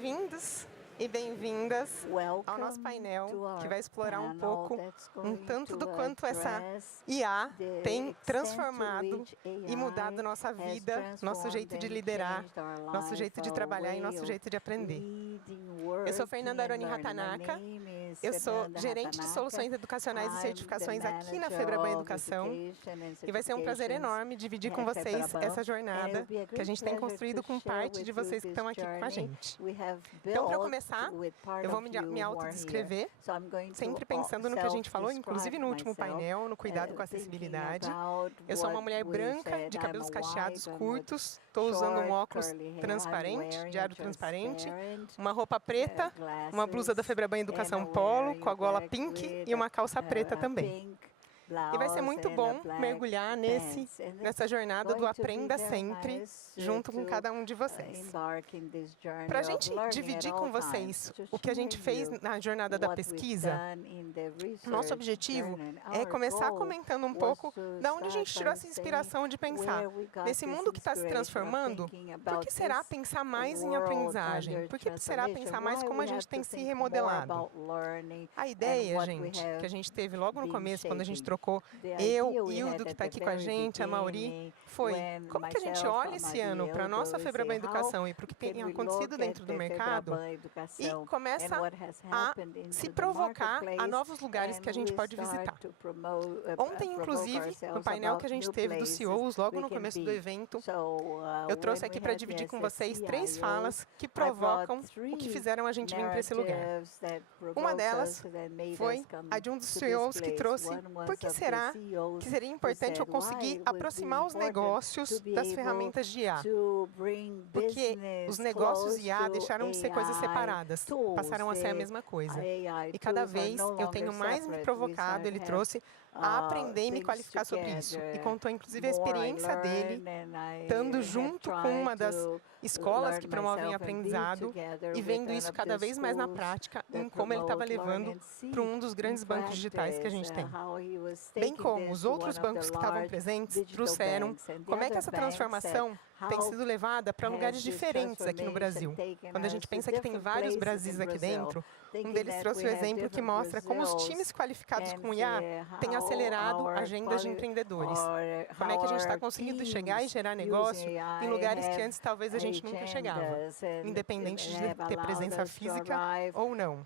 Bem-vindos e bem-vindas ao nosso painel, que vai explorar um pouco, um tanto do quanto essa IA tem transformado e mudado nossa vida, nosso jeito de liderar, nosso jeito de trabalhar e nosso jeito de aprender. Eu sou Fernanda Aroni Hatanaka, eu sou gerente de soluções educacionais e certificações aqui na Febraban Educação, e vai ser um prazer enorme dividir com vocês essa jornada que a gente tem construído com parte de vocês que estão aqui com a gente. Então, para começar, eu vou me autodescrever, sempre pensando no que a gente falou, inclusive no último painel, no cuidado com a acessibilidade. Eu sou uma mulher branca, de cabelos cacheados curtos, estou usando um óculos transparente, de aro transparente, uma roupa preta, uma blusa da Febraban Educação Polo, com a gola pink e uma calça preta também. E vai ser muito bom mergulhar nessa jornada do Aprenda Sempre, junto com cada um de vocês. Para a gente dividir com vocês o que a gente fez na jornada da pesquisa, nosso objetivo é começar comentando um pouco de onde a gente tirou essa inspiração de pensar. Nesse mundo que está se transformando, por que será pensar mais em aprendizagem? Por que será pensar mais como a gente tem se remodelado? A ideia, gente, que a gente teve logo no começo, quando a gente trocou eu, Hildo, que está aqui com a gente, a Mauri, foi como que a gente olha esse ano para a nossa Febraban Educação e para o que tem acontecido dentro do mercado e começa a se provocar a novos lugares que a gente pode visitar. Ontem, inclusive, no painel que a gente teve dos CEOs, logo no começo do evento, eu trouxe aqui para dividir com vocês 3 falas que provocam o que fizeram a gente vir para esse lugar. Uma delas foi a de um dos CEOs que trouxe por que será que seria importante eu conseguir aproximar os negócios das ferramentas de IA? Porque os negócios de IA deixaram de ser coisas separadas, passaram a ser a mesma coisa. E cada vez eu tenho mais me provocado, ele trouxe, a aprender e me qualificar sobre isso. E contou, inclusive, a experiência dele, estando junto com uma das escolas que promovem aprendizado e vendo isso cada vez mais na prática, em como ele estava levando para um dos grandes bancos digitais que a gente tem. Bem como os outros bancos que estavam presentes trouxeram como é que essa transformação tem sido levada para lugares diferentes aqui no Brasil. Quando a gente pensa que tem vários Brasis aqui dentro, um deles trouxe o exemplo que mostra como os times qualificados com IA têm acelerado agendas de empreendedores. Como é que a gente está conseguindo chegar e gerar negócio em lugares que antes talvez a gente nunca chegava, independente de ter presença física ou não.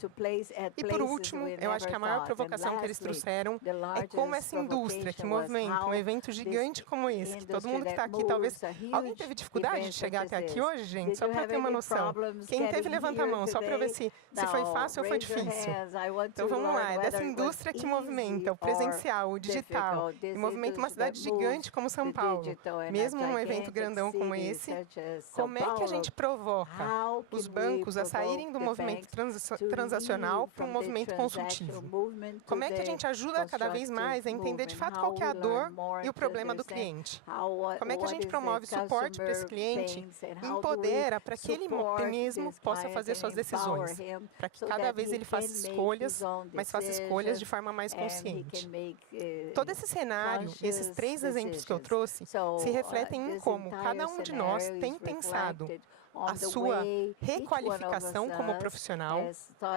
E por último, eu acho que a maior provocação que eles trouxeram é como essa indústria que movimenta um evento gigante como esse, que todo mundo que está aqui, talvez... Alguém teve dificuldade de chegar até aqui hoje, gente? Só para ter uma noção. Quem teve, levanta a mão, só para eu ver se foi fácil ou foi difícil. Então vamos lá, é dessa indústria que movimenta o presencial, o digital, e movimenta uma cidade gigante como São Paulo, mesmo um evento grandão como esse, como é que a gente provoca os bancos a saírem do movimento transacional para um movimento consultivo? Como é que a gente ajuda cada vez mais a entender de fato qual que é a dor e o problema do cliente? Como é que a gente promove suporte para esse cliente e empodera para que ele mesmo possa fazer suas decisões, para que cada vez ele faça escolhas, mas faça escolhas de forma mais consciente. Todo esse cenário, esses 3 exemplos que eu trouxe, se refletem em como cada um de nós tem pensado a sua requalificação como profissional,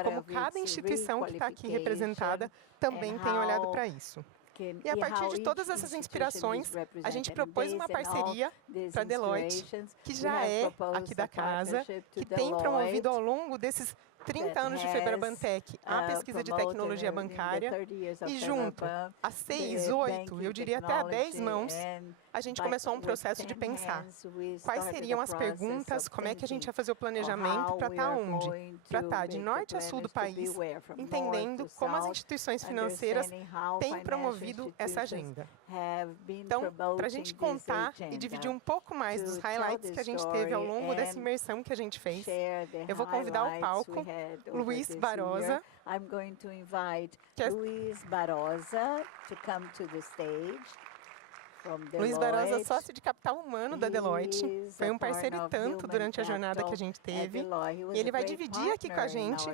como cada instituição que está aqui representada também tem olhado para isso. E a partir de todas essas inspirações, a gente propôs uma parceria para a Deloitte, que já é aqui da casa, que tem promovido ao longo desses 30 anos de Febraban Tech a pesquisa de tecnologia bancária, e junto a 6, 8, eu diria até a 10 mãos, a gente começou um processo de pensar quais seriam as perguntas, como é que a gente ia fazer o planejamento para estar onde? Para estar de norte a sul do país, entendendo como as instituições financeiras têm promovido essa agenda. Então, para a gente contar e dividir um pouco mais dos highlights que a gente teve ao longo dessa imersão que a gente fez, eu vou convidar ao palco Luiz Barosa, I'm going to invite Luiz Barosa to come to the stage. Luiz Barosa, sócio de capital humano da Deloitte, foi um parceiro e tanto durante a jornada que a gente teve. E ele vai dividir aqui com a gente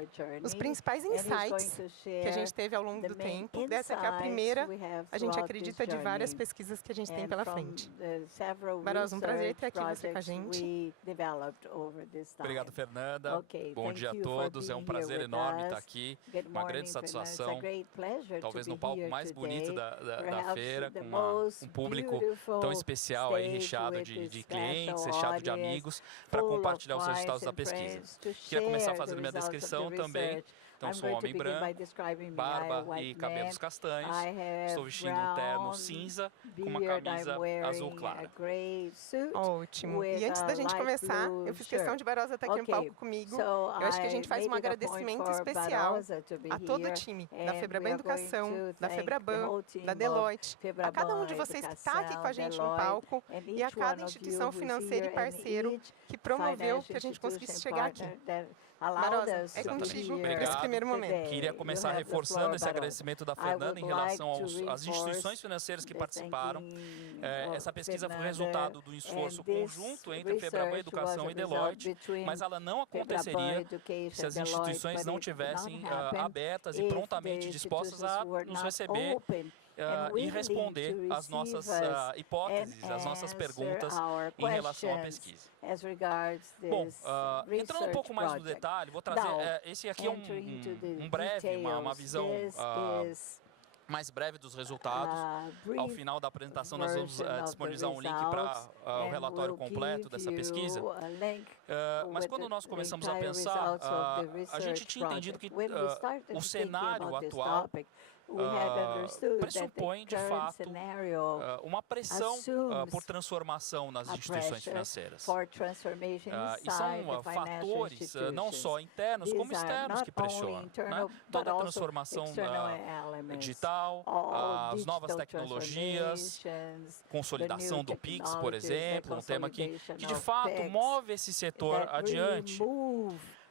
os principais insights que a gente teve ao longo do tempo. Dessa aqui é a primeira, a gente acredita, de várias pesquisas que a gente tem pela frente. Barosa, um prazer ter aqui você com a gente. Obrigado, Fernanda. Bom dia a todos. É um prazer enorme estar aqui. Uma grande satisfação. Talvez no palco mais bonito da feira, com um público tão especial, aí, recheado de clientes, recheado de amigos, para compartilhar os resultados da pesquisa. Queria começar fazendo minha descrição também. Então, sou um homem branco, barba e cabelos castanhos. Estou vestindo um terno cinza com uma camisa azul clara. Ótimo. E antes da gente começar, eu fiz questão de Barosa estar aqui no palco comigo. Eu acho que a gente faz um agradecimento especial a todo o time da Febraban Educação, da Febraban, da Deloitte, a cada um de vocês que está aqui com a gente no palco e a cada instituição financeira e parceiro que promoveu que a gente conseguisse chegar aqui. Barosa, é contigo nesse primeiro momento. Queria começar reforçando esse agradecimento da Fernanda em relação às instituições financeiras que participaram. Essa pesquisa foi resultado do esforço conjunto entre Febraban Educação e Deloitte, mas ela não aconteceria se as instituições não tivessem abertas e prontamente dispostas a nos receber e responder às nossas hipóteses, às nossas perguntas em relação à pesquisa. Bom, entrando um pouco mais no detalhe, vou trazer, esse aqui é um breve, uma visão mais breve dos resultados. Ao final da apresentação, nós vamos disponibilizar um link para o relatório completo dessa pesquisa. Mas quando nós começamos a pensar, a gente tinha entendido que o cenário atual pressupõe, de fato, uma pressão por transformação nas instituições financeiras. E são fatores, não só internos, como externos, que pressionam. Né? Toda a transformação digital, as novas tecnologias, consolidação do PIX, por exemplo, um tema que de fato move esse setor adiante.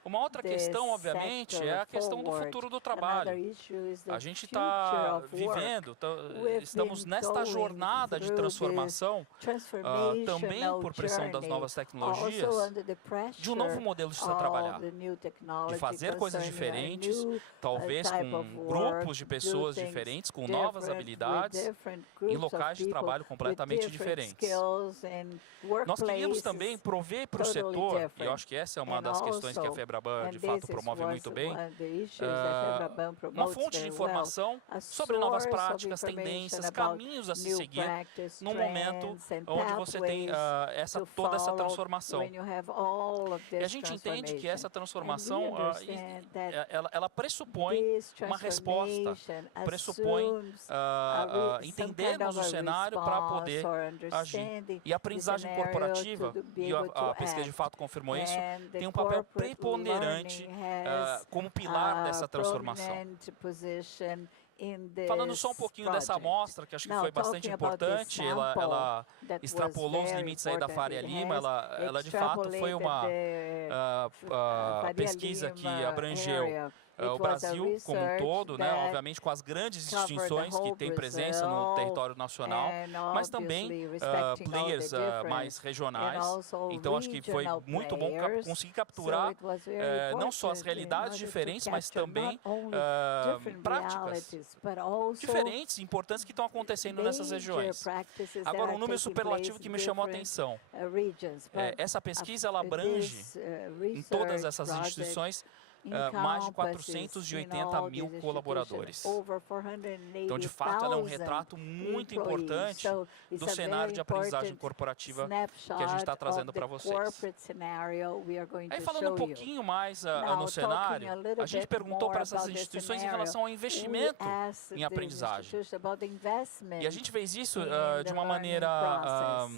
Uma outra questão, obviamente, é a questão do futuro do trabalho. A gente está vivendo, estamos nesta jornada de transformação, também por pressão das novas tecnologias, de um novo modelo de se trabalhar, de fazer coisas diferentes, talvez com grupos de pessoas diferentes, com novas habilidades, em locais de trabalho completamente diferentes. Nós queríamos também prover para o setor, e eu acho que essa é uma das questões que a Febraban, de fato, promove muito bem, uma fonte de informação sobre novas práticas, tendências, caminhos a se seguir num momento onde você tem toda essa transformação. E a gente entende que essa transformação, ela pressupõe uma resposta, pressupõe entendermos o cenário para poder agir. E a aprendizagem corporativa, e a pesquisa de fato confirmou isso, tem um papel preponderante como pilar dessa transformação. Falando só um pouquinho dessa amostra, que acho que foi bastante importante, ela extrapolou os limites aí da Faria Lima, ela de fato foi uma pesquisa que abrangeu o Brasil como um todo, né, obviamente com as grandes instituições que têm presença no território nacional, mas também players mais regionais. Então, acho que foi muito bom conseguir capturar não só as realidades diferentes, mas também práticas diferentes, importantes que estão acontecendo nessas regiões. Agora, um número superlativo que me chamou a atenção. Essa pesquisa ela abrange em todas essas instituições mais de 480 mil colaboradores. Então, de fato, ela é um retrato muito importante do cenário de aprendizagem corporativa que a gente está trazendo para vocês. Aí, falando um pouquinho mais no cenário, a gente perguntou para essas instituições em relação ao investimento em aprendizagem. E a gente fez isso de uma maneira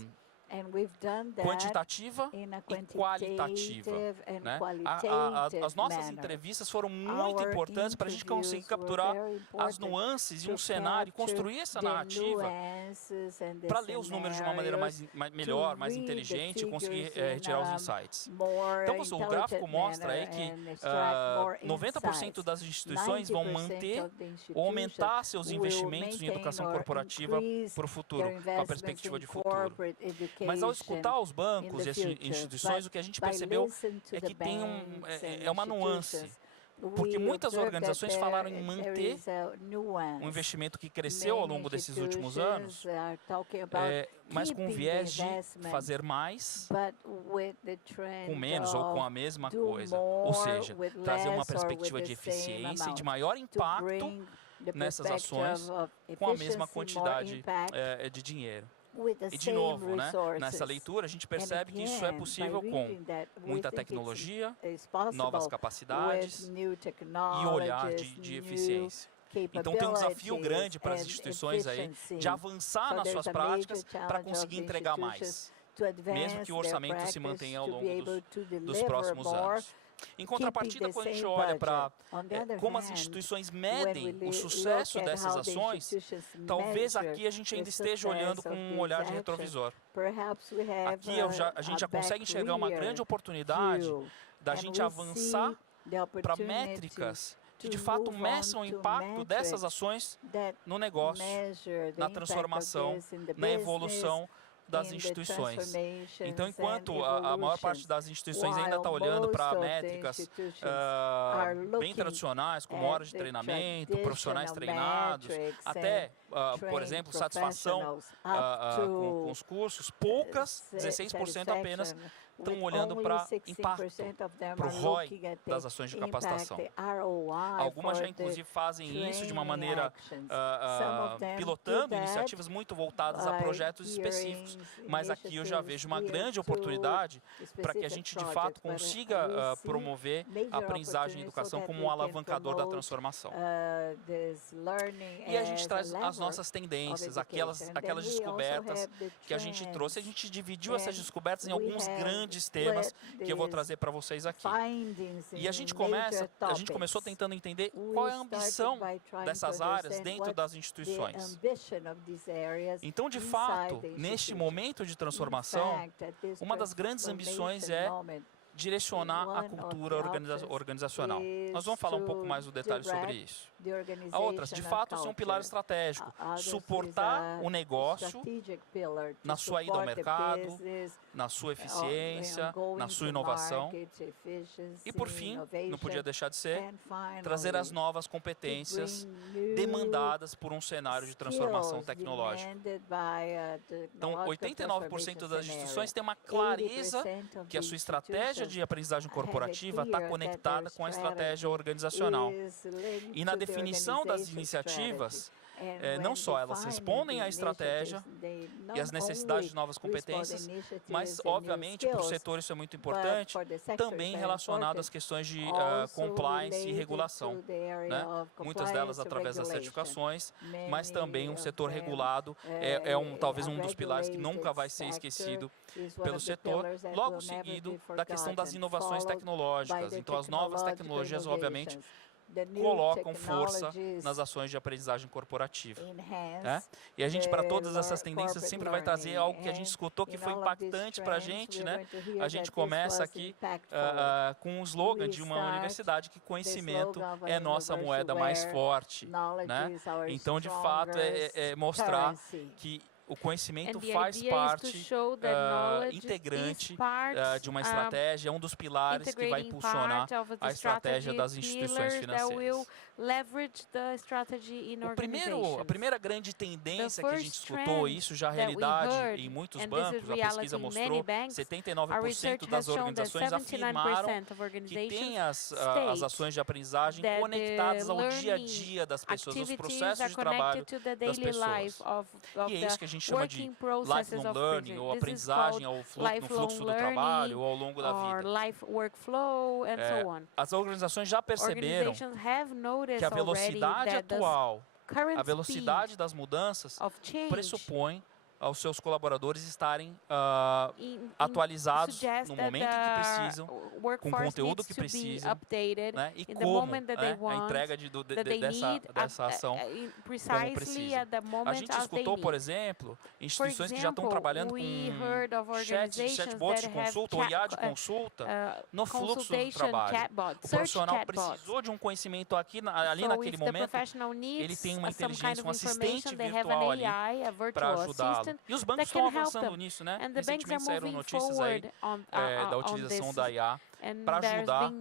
quantitativa e qualitativa. Né? As nossas entrevistas foram muito importantes para a gente conseguir capturar as nuances de um cenário e construir essa narrativa para ler os números de uma maneira melhor, mais inteligente e conseguir retirar os insights. Então, o gráfico mostra aí que 90% das instituições vão manter ou aumentar seus investimentos em educação corporativa para o futuro, com a perspectiva de futuro. Mas ao escutar os bancos e as instituições, o que a gente percebeu é que tem uma nuance. Porque muitas organizações falaram em manter um investimento que cresceu ao longo desses últimos anos, mas com viés de fazer mais com menos ou com a mesma coisa. Ou seja, trazer uma perspectiva de eficiência e de maior impacto nessas ações com a mesma quantidade de dinheiro. E, de novo, né, nessa leitura, a gente percebe que isso é possível com muita tecnologia, novas capacidades e olhar de eficiência. Então, tem um desafio grande para as instituições aí de avançar nas suas práticas para conseguir entregar mais, mesmo que o orçamento se mantenha ao longo dos próximos anos. Em contrapartida, quando a gente olha para como as instituições medem o sucesso dessas ações, talvez aqui a gente ainda esteja olhando com um olhar de retrovisor. Aqui a gente já consegue enxergar uma grande oportunidade da gente avançar para métricas que de fato meçam o impacto dessas ações no negócio, na transformação, na evolução das instituições. Então, enquanto a maior parte das instituições ainda está olhando para métricas bem tradicionais, como horas de treinamento, profissionais treinados, até, por exemplo, satisfação com os cursos, poucas, 16% apenas, estão olhando para impacto, para o ROI das ações de capacitação. Algumas já, inclusive, fazem isso de uma maneira pilotando iniciativas muito voltadas a projetos específicos. Mas aqui eu já vejo uma grande oportunidade para que a gente, de fato, consiga promover a aprendizagem e educação como um alavancador da transformação. E a gente traz as nossas tendências, aquelas descobertas que a gente trouxe. A gente dividiu essas descobertas em alguns grandes temas que eu vou trazer para vocês aqui. E a gente começou tentando entender qual é a ambição dessas áreas dentro das instituições. Então, de fato, neste momento de transformação, uma das grandes ambições é direcionar a cultura organizacional. Nós vamos falar um pouco mais no detalhe sobre isso. A outra, de fato, ser um pilar estratégico, suportar o negócio na sua ida ao mercado, na sua eficiência, na sua inovação. E, por fim, não podia deixar de ser, trazer as novas competências demandadas por um cenário de transformação tecnológica. Então, 89% das instituições têm uma clareza que a sua estratégia de aprendizagem corporativa está conectada com a estratégia organizacional. E na definição das iniciativas, não só elas respondem à estratégia e às necessidades de novas competências, mas, obviamente, para o setor isso é muito importante, também relacionado às questões de compliance e regulação. Né? Muitas delas através das certificações, mas também um setor regulado talvez um dos pilares que nunca vai ser esquecido pelo setor, logo seguido da questão das inovações tecnológicas. Então, as novas tecnologias, obviamente, colocam força nas ações de aprendizagem corporativa. Né? E a gente, para todas essas tendências, sempre vai trazer algo que a gente escutou que foi impactante para a gente. Né? A gente começa aqui com um slogan de uma universidade que conhecimento é nossa moeda mais forte. Né? Então, de fato, é mostrar que o conhecimento faz parte integrante de uma estratégia, é um dos pilares que vai impulsionar a estratégia das instituições financeiras. A primeira grande tendência que a gente escutou, isso já é realidade em muitos bancos, a pesquisa mostrou, 79% das organizações afirmaram que têm as ações de aprendizagem conectadas ao dia a dia das pessoas, aos processos de trabalho das pessoas. E é isso que a gente chama de lifelong learning, ou aprendizagem no fluxo do trabalho, ou ao longo da vida. As organizações já perceberam que a velocidade atual, a velocidade das mudanças, pressupõe aos seus colaboradores estarem atualizados no momento que precisam, com o conteúdo que precisam, né? E como a entrega dessa ação como precisa. A gente escutou, por exemplo, instituições que já estão trabalhando com chatbot de consulta ou IA de consulta no fluxo do trabalho. O profissional precisou de um conhecimento ali naquele momento, ele tem uma inteligência, um assistente virtual ali para ajudá-lo. E os bancos estão avançando nisso, né? Recentemente saíram notícias aí da utilização da IA para ajudar,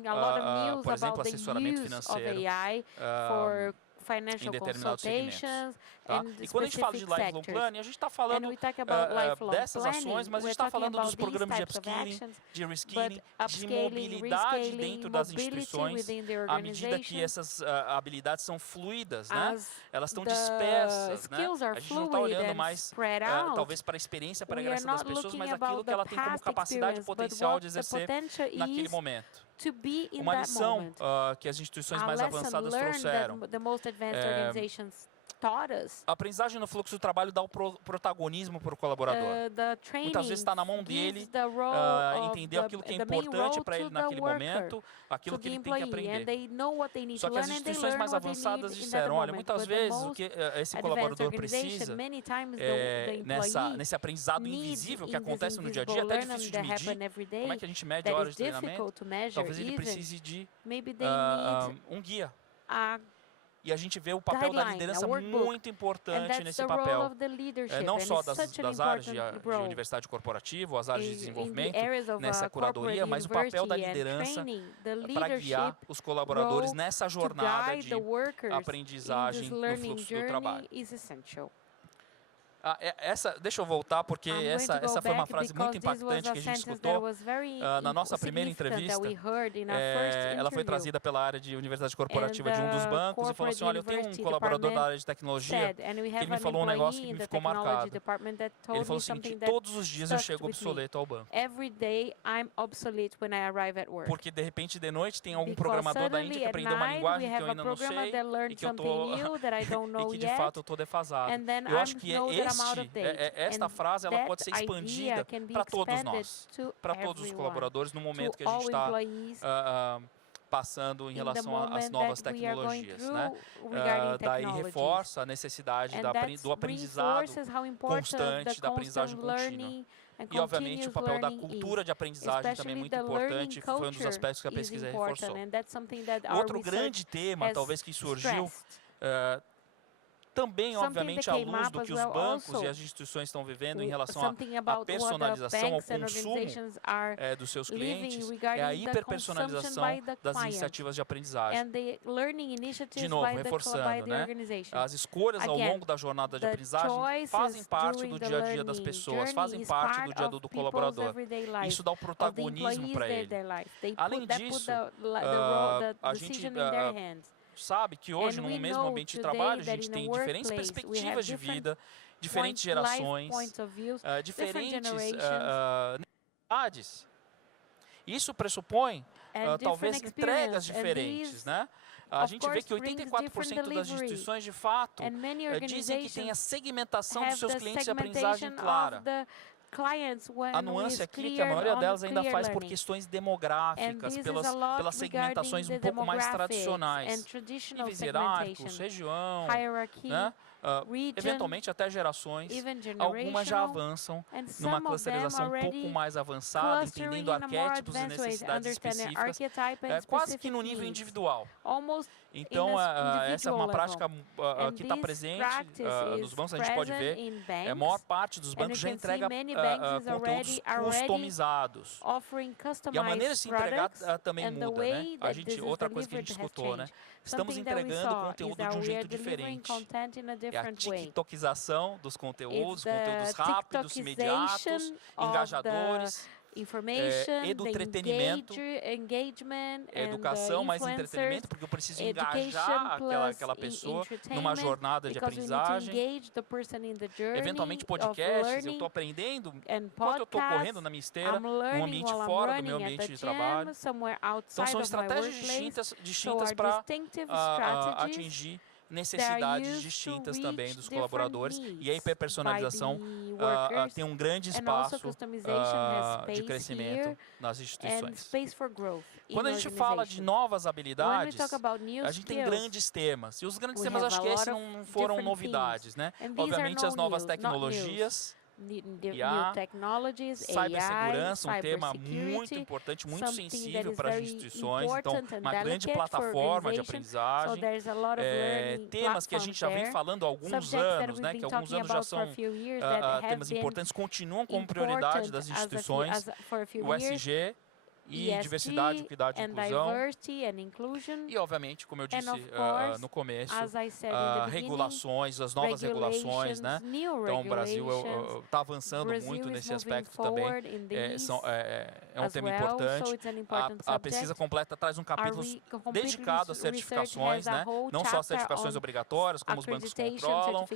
por exemplo, assessoramento financeiro em determinados segmentos. Tá? E quando a gente fala de Lifelong Planning, a gente está falando dessas ações, mas a gente está falando dos programas de upskilling, de reskilling, de mobilidade dentro das instituições, à medida que essas habilidades são fluidas, né? Elas estão dispersas, né? A gente não está olhando mais, talvez, para a experiência pregressa das pessoas, mas aquilo que ela tem como capacidade e potencial de exercer naquele momento. Uma lição que as instituições mais avançadas trouxeram. A aprendizagem no fluxo do trabalho dá o protagonismo para o colaborador. Muitas vezes está na mão dele entender aquilo que é importante para ele naquele momento, aquilo que ele tem que aprender. Só que as instituições mais avançadas disseram, olha, muitas vezes o que esse colaborador precisa, nesse aprendizado invisível que acontece no dia a dia, até difícil de medir, como é que a gente mede horas de treinamento? Talvez ele precise de um guia. E a gente vê o papel da liderança muito importante nesse papel. Não só das áreas de universidade corporativa, as áreas de desenvolvimento, nessa curadoria, mas o papel da liderança para guiar os colaboradores nessa jornada de aprendizagem no fluxo do trabalho. Deixa eu voltar, porque essa foi uma frase muito impactante que a gente escutou na nossa primeira entrevista. Ela foi trazida pela área de universidade corporativa de um dos bancos e falou assim, olha, eu tenho um colaborador da área de tecnologia que ele me falou um negócio que me ficou marcado. Ele falou o seguinte, todos os dias eu chego obsoleto ao banco. Porque, de repente, de noite, tem algum programador da Índia que aprendeu uma linguagem que eu ainda não sei e que, de fato, eu estou defasado. Eu acho que esta frase ela pode ser expandida para todos nós, para todos os colaboradores no momento que a gente está passando em relação às novas tecnologias, né? Daí reforça a necessidade do aprendizado constante, da aprendizagem contínua. E, obviamente, o papel da cultura de aprendizagem também é muito importante, foi um dos aspectos que a pesquisa reforçou. Outro grande tema, talvez, que surgiu também, obviamente, à luz do que os bancos e as instituições estão vivendo em relação à personalização, ao consumo dos seus clientes, é a hiperpersonalização das iniciativas de aprendizagem. De novo, reforçando, né? As escolhas ao longo da jornada de aprendizagem fazem parte do dia a dia das pessoas, fazem parte do dia do colaborador. Isso dá o protagonismo para ele. Além disso, a gente sabe que hoje, no mesmo ambiente de trabalho, a gente tem diferentes perspectivas de vida, diferentes gerações, diferentes necessidades. Isso pressupõe, talvez, entregas diferentes, né? A gente vê que 84% das instituições, de fato, dizem que tem a segmentação dos seus clientes de aprendizagem clara. A nuance aqui é que a maioria delas ainda faz por questões demográficas, pelas segmentações um pouco mais tradicionais. Níveis hierárquicos, região, né? Eventualmente até gerações. Algumas já avançam numa clusterização um pouco mais avançada, entendendo arquétipos e necessidades específicas, quase que no nível individual. Então, essa é uma prática que está presente nos bancos, a gente pode ver. A maior parte dos bancos já entrega conteúdos customizados. E a maneira de se entregar também muda, né? Outra coisa que a gente escutou, né? Estamos entregando conteúdo de um jeito diferente. É a tiktokização dos conteúdos rápidos, imediatos, engajadores. Edutretenimento, educação mais entretenimento, porque eu preciso engajar aquela pessoa numa jornada de aprendizagem. Eventualmente podcasts, eu estou aprendendo enquanto eu estou correndo na minha esteira, num ambiente fora do meu ambiente de trabalho. Então são estratégias distintas para atingir necessidades distintas também dos colaboradores, e a hiperpersonalização tem um grande espaço de crescimento nas instituições. Quando a gente fala de novas habilidades, a gente tem grandes temas, e os grandes temas acho que esses não foram novidades, né? Obviamente as novas tecnologias, IA, cibersegurança, um tema muito importante, muito sensível para as instituições, então uma grande plataforma de aprendizagem, temas que a gente já vem falando há alguns anos, né, que alguns anos já são temas importantes, continuam como prioridade das instituições, o ESG, e diversidade, equidade e inclusão. E, obviamente, como eu disse no começo, regulações, as novas regulações, né? Então, o Brasil está avançando muito nesse aspecto também. É um tema importante. A pesquisa completa traz um capítulo dedicado às certificações, né? Não só as certificações obrigatórias, como os bancos controlam,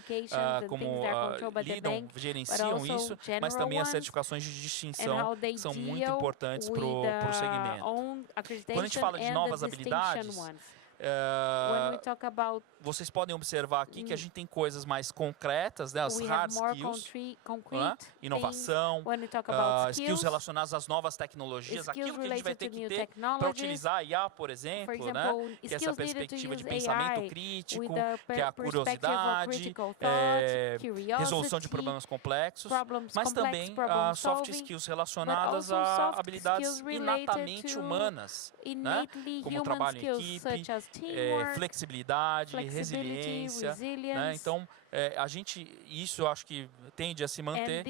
como lidam, gerenciam isso, mas também as certificações de distinção, que são muito importantes para o segmento. Quando a gente fala de novas habilidades, vocês podem observar aqui que a gente tem coisas mais concretas, né, as hard skills, inovação, skills relacionadas às novas tecnologias, aquilo que a gente vai ter que ter para utilizar a IA, por exemplo, né, que é essa perspectiva de pensamento crítico, que é a curiosidade, resolução de problemas complexos, mas também soft skills relacionadas a habilidades inatamente humanas, né, como trabalho em equipe, flexibilidade, resiliência, né? Então, isso eu acho que tende a se manter,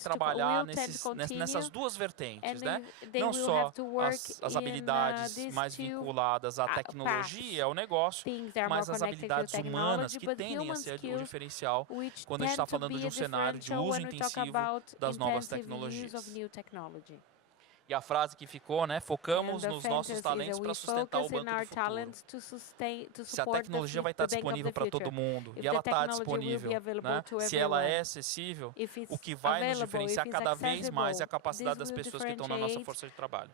trabalhar nessas duas vertentes, né? Não só as habilidades mais vinculadas à tecnologia, ao negócio, mas as habilidades humanas que tendem a ser o diferencial quando a gente está falando de um cenário de uso intensivo das novas tecnologias. E a frase que ficou, né? Focamos nos nossos talentos para sustentar o banco do futuro. Se a tecnologia vai estar disponível para todo mundo, e ela está disponível, né? Se ela é acessível, o que vai nos diferenciar cada vez mais é a capacidade das pessoas que estão na nossa força de trabalho.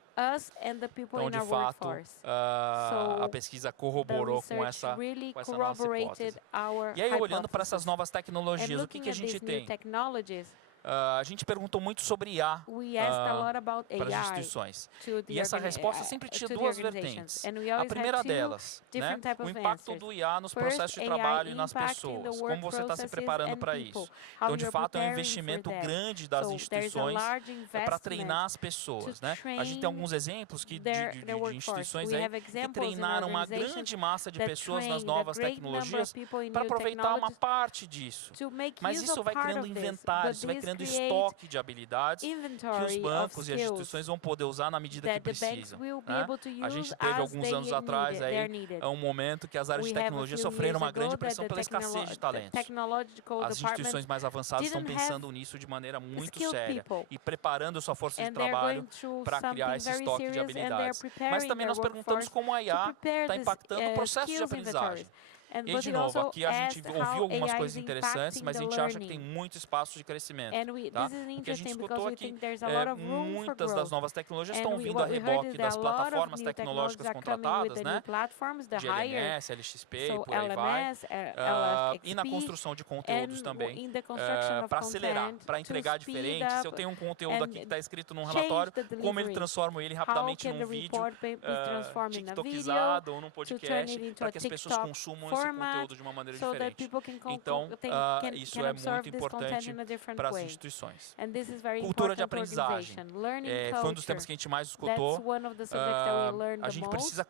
Então, de fato, a pesquisa corroborou com essa nossa hipótese. E aí, olhando para essas novas tecnologias, o que a gente tem? A gente perguntou muito sobre IA para as instituições. E essa resposta sempre tinha duas vertentes. A primeira delas, né, o impacto do IA nos processos de trabalho e nas pessoas. Como você está se preparando para isso? Então, de fato, é um investimento grande das instituições para treinar as pessoas. Né? A gente tem alguns exemplos de instituições aí que treinaram uma grande massa de pessoas nas novas tecnologias para aproveitar uma parte disso. Mas isso vai criando inventário, isso vai criando estoque de habilidades que os bancos e as instituições vão poder usar na medida que precisam. Né? A gente teve alguns anos atrás um momento que as áreas de tecnologia sofreram uma grande pressão pela escassez de talentos. As instituições mais avançadas estão pensando nisso de maneira muito séria e preparando sua força de trabalho para criar esse estoque de habilidades. Mas também nós perguntamos como a IA está impactando o processo de aprendizagem. E, de novo, aqui a gente ouviu algumas coisas interessantes, mas a gente acha que tem muito espaço de crescimento. Tá? O que a gente escutou aqui muitas das novas tecnologias estão vindo a reboque das plataformas tecnológicas contratadas, né? De LMS, LXP e por aí vai. E na construção de conteúdos também, para acelerar, para entregar diferente. Se eu tenho um conteúdo aqui que está escrito num relatório, como ele transforma ele rapidamente num vídeo tiktokizado ou num podcast, para que as pessoas consumam esse conteúdo de uma maneira diferente. Então, isso é muito importante para as instituições. Cultura de aprendizagem. Foi um dos temas que a gente mais escutou. A gente precisa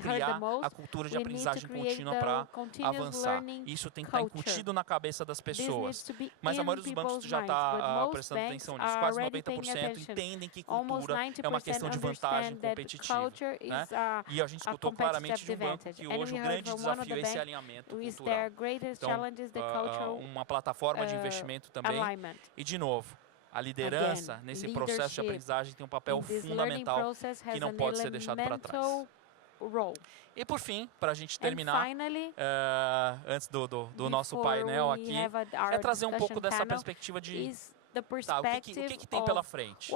criar a cultura de aprendizagem contínua para avançar. Isso tem que estar incutido na cabeça das pessoas. Mas a maioria dos bancos já está prestando atenção nisso. Quase 90% entendem que cultura é uma questão de vantagem competitiva. Né? E a gente escutou claramente de um banco que hoje o grande desafio é esse alinhamento cultural. Então, uma plataforma de investimento também. E, de novo, a liderança nesse processo de aprendizagem tem um papel fundamental que não pode ser deixado para trás. E, por fim, para a gente terminar, antes do nosso painel aqui, é trazer um pouco dessa perspectiva de o que tem pela frente?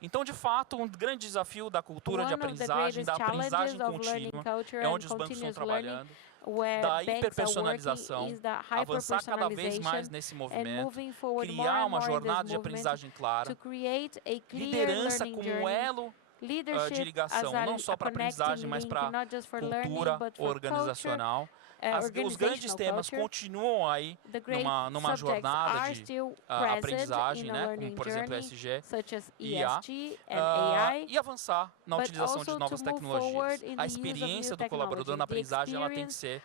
Então, de fato, um grande desafio da cultura de aprendizagem, da aprendizagem contínua, é onde os bancos estão trabalhando, da hiperpersonalização, avançar cada vez mais nesse movimento, criar uma jornada de aprendizagem clara, liderança como elo de ligação, não só para a aprendizagem, mas para a cultura organizacional. Os grandes temas continuam aí numa jornada de aprendizagem, né, como, por exemplo, ESG e AI, e avançar na utilização de novas tecnologias. A experiência do colaborador na aprendizagem ela tem que ser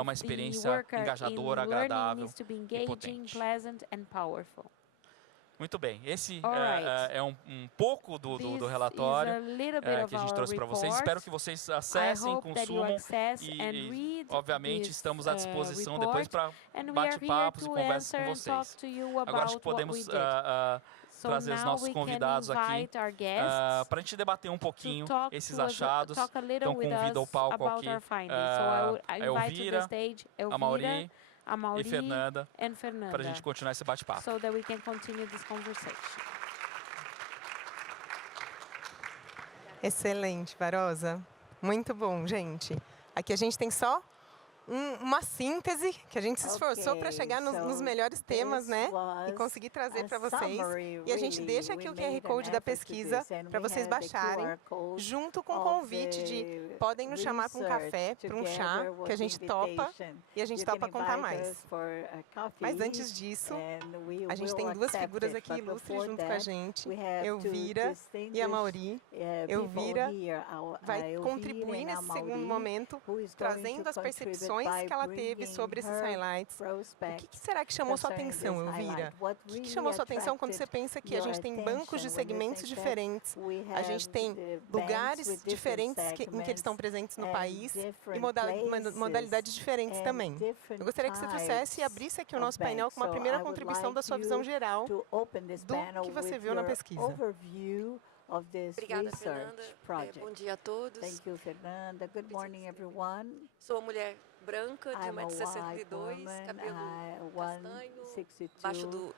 uma experiência engajadora, agradável e potente. Muito bem, esse é um pouco do relatório que a gente trouxe para vocês. Espero que vocês acessem, consumam e obviamente, estamos à disposição depois para bate-papos e conversas com vocês. Agora, acho que podemos trazer os nossos convidados aqui para a gente debater um pouquinho esses achados. Então, convido ao palco aqui a Elvira, a Mauri e Fernanda, para a gente continuar esse bate-papo. Excelente, Barosa. Muito bom, gente. Aqui a gente tem só uma síntese que a gente se esforçou para chegar nos melhores temas, né? E conseguir trazer para vocês. E a gente deixa aqui o QR Code da pesquisa para vocês baixarem, junto com o convite de podem nos chamar para um café, para um chá, que a gente topa e a gente topa contar mais. Mas antes disso, a gente tem duas figuras aqui ilustres junto com a gente, Elvira e a Mauri. Elvira vai contribuir nesse segundo momento, trazendo as percepções que ela teve sobre esses highlights. O que será que chamou sua atenção, Elvira? O que chamou sua atenção quando você pensa que a gente tem bancos de segmentos diferentes, a gente tem lugares diferentes em que eles estão presentes no país e modalidades diferentes também? Eu gostaria que você trouxesse e abrisse aqui o nosso painel com uma primeira contribuição da sua visão geral do que você viu na pesquisa. Obrigada, Fernanda. Bom dia a todos. Fernanda. Good morning, everyone. Sou uma mulher branca, de 1,62 m, cabelo castanho, baixo do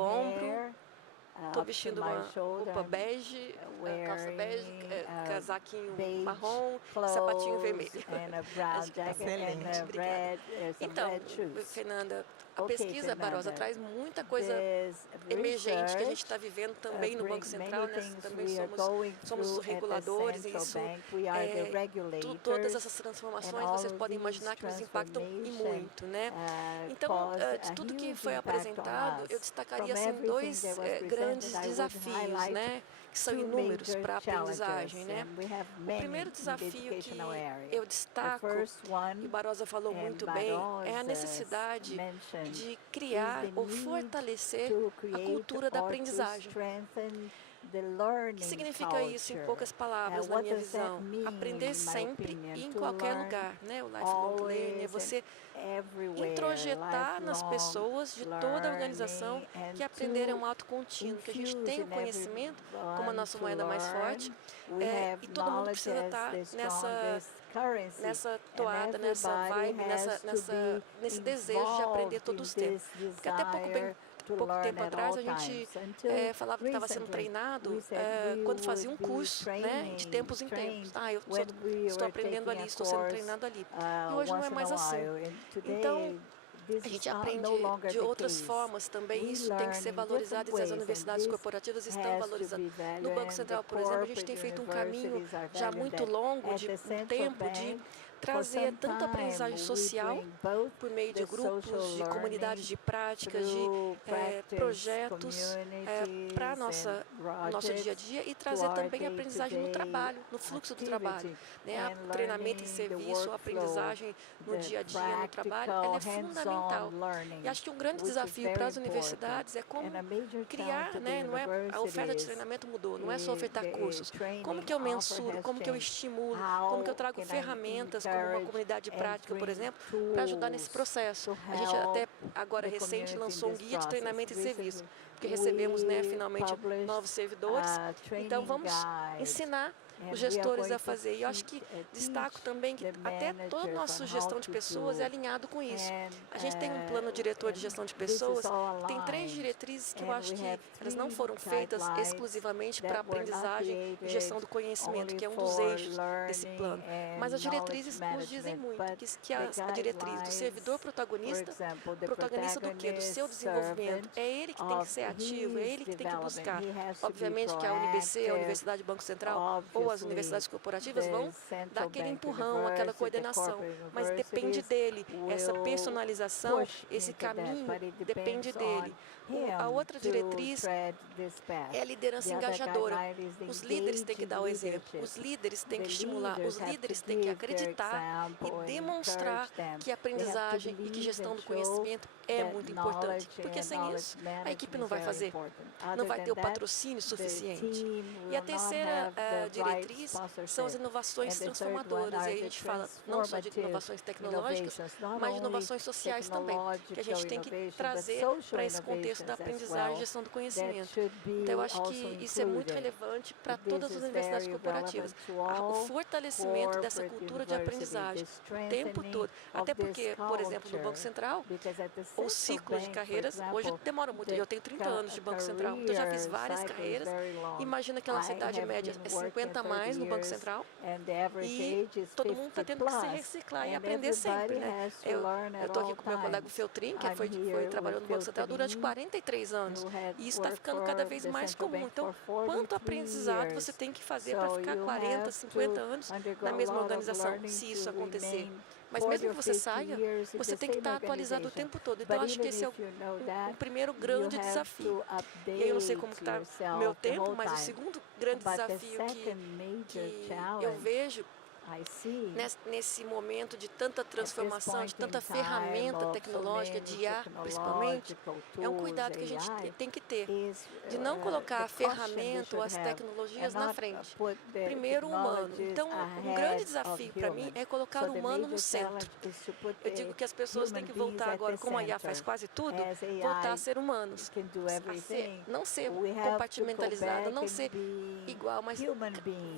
ombro. Estou vestindo uma roupa bege, calça bege, casaquinho marrom, sapatinho vermelho. Excelente. Então, Fernanda, a pesquisa Barosa traz muita coisa emergente que a gente está vivendo também no Banco Central, né? Também somos os reguladores, e isso, todas essas transformações, vocês podem imaginar que nos impactam e muito, né? Então, de tudo que foi apresentado, eu destacaria assim, dois grandes desafios, né? Que são inúmeros para a aprendizagem, né? O primeiro desafio que eu destaco, e Barosa falou muito bem, é a necessidade de criar ou fortalecer a cultura da aprendizagem. O que significa isso em poucas palavras, na minha visão? Aprender sempre e em qualquer lugar, né? O lifelong learning é você introjetar nas pessoas de toda a organização que aprender é um ato contínuo, que a gente tem o conhecimento como a nossa moeda mais forte e todo mundo precisa estar nessa toada, nessa vibe, nesse desejo de aprender todos os tempos. Porque até pouco tempo atrás a gente falava que estava sendo treinado quando fazia um curso, né, de tempos em tempos. Eu estou aprendendo ali, estou sendo treinado ali. E hoje não é mais assim. Então, a gente aprende de outras formas também, isso tem que ser valorizado e as universidades corporativas estão valorizando. No Banco Central, por exemplo, a gente tem feito um caminho já muito longo, de um tempo, de trazer tanto aprendizagem social por meio de grupos, de comunidades de práticas, de projetos para nosso dia a dia e trazer também a aprendizagem no trabalho, no fluxo do trabalho. Né? Treinamento em serviço, aprendizagem no dia a dia, no trabalho, ela é fundamental. E acho que um grande desafio para as universidades é como criar, né? Não é, a oferta de treinamento mudou, não é só ofertar cursos. Como que eu mensuro, como que eu estimulo, como que eu trago ferramentas, como uma comunidade de prática, por exemplo, para ajudar nesse processo. A gente até agora recente lançou um guia de treinamento e serviço, porque recebemos, né, finalmente novos servidores. Então vamos ensinar os gestores a fazer. E eu acho que destaco também que até toda a nossa gestão de pessoas é alinhado com isso. A gente tem um plano diretor de gestão de pessoas, tem 3 diretrizes que eu acho que elas não foram feitas exclusivamente para aprendizagem e gestão do conhecimento, que é um dos eixos desse plano. Mas as diretrizes nos dizem muito, que a diretriz do servidor protagonista do quê? Do seu desenvolvimento. É ele que tem que ser ativo, é ele que tem que buscar. Obviamente que a UNBC, a Universidade Banco Central ou as universidades corporativas vão dar aquele empurrão, aquela coordenação, mas depende dele. Essa personalização, esse caminho, depende dele. A outra diretriz é a liderança engajadora. Os líderes têm que dar o exemplo, os líderes têm que estimular, os líderes têm que acreditar e demonstrar que a aprendizagem e que gestão do conhecimento é muito importante, porque sem isso a equipe não vai fazer, não vai ter o patrocínio suficiente. E a terceira diretriz são as inovações transformadoras, e aí a gente fala não só de inovações tecnológicas, mas de inovações sociais também, que a gente tem que trazer para esse contexto da aprendizagem e gestão do conhecimento. Então, eu acho que isso é muito relevante para todas as universidades corporativas. O fortalecimento dessa cultura de aprendizagem o tempo todo. Até porque, por exemplo, no Banco Central, os ciclos de carreiras hoje demoram muito. Eu tenho 30 anos de Banco Central, então eu já fiz várias carreiras. Imagina que a nossa idade média é 50 a mais no Banco Central e todo mundo está tendo que se reciclar e aprender sempre, né? Eu estou aqui com o meu colega Feltrin, que trabalhou no Banco Central durante 43 anos. E isso está ficando cada vez mais comum. Então, quanto aprendizado você tem que fazer para ficar 40, 50 anos na mesma organização, se isso acontecer? Mas mesmo que você saia, você tem que estar atualizado o tempo todo. Então, acho que esse é o primeiro grande desafio. E aí, eu não sei como está o meu tempo, mas o segundo grande desafio que eu vejo nesse momento de tanta transformação, de tanta ferramenta tecnológica, de IA principalmente, é um cuidado que a gente tem que ter, de não colocar a ferramenta ou as tecnologias na frente. Primeiro, o humano. Então, um grande desafio para mim é colocar o humano no centro. Eu digo que as pessoas têm que voltar agora, como a IA faz quase tudo, voltar a ser humanos. Não ser compartimentalizada, não ser igual, mas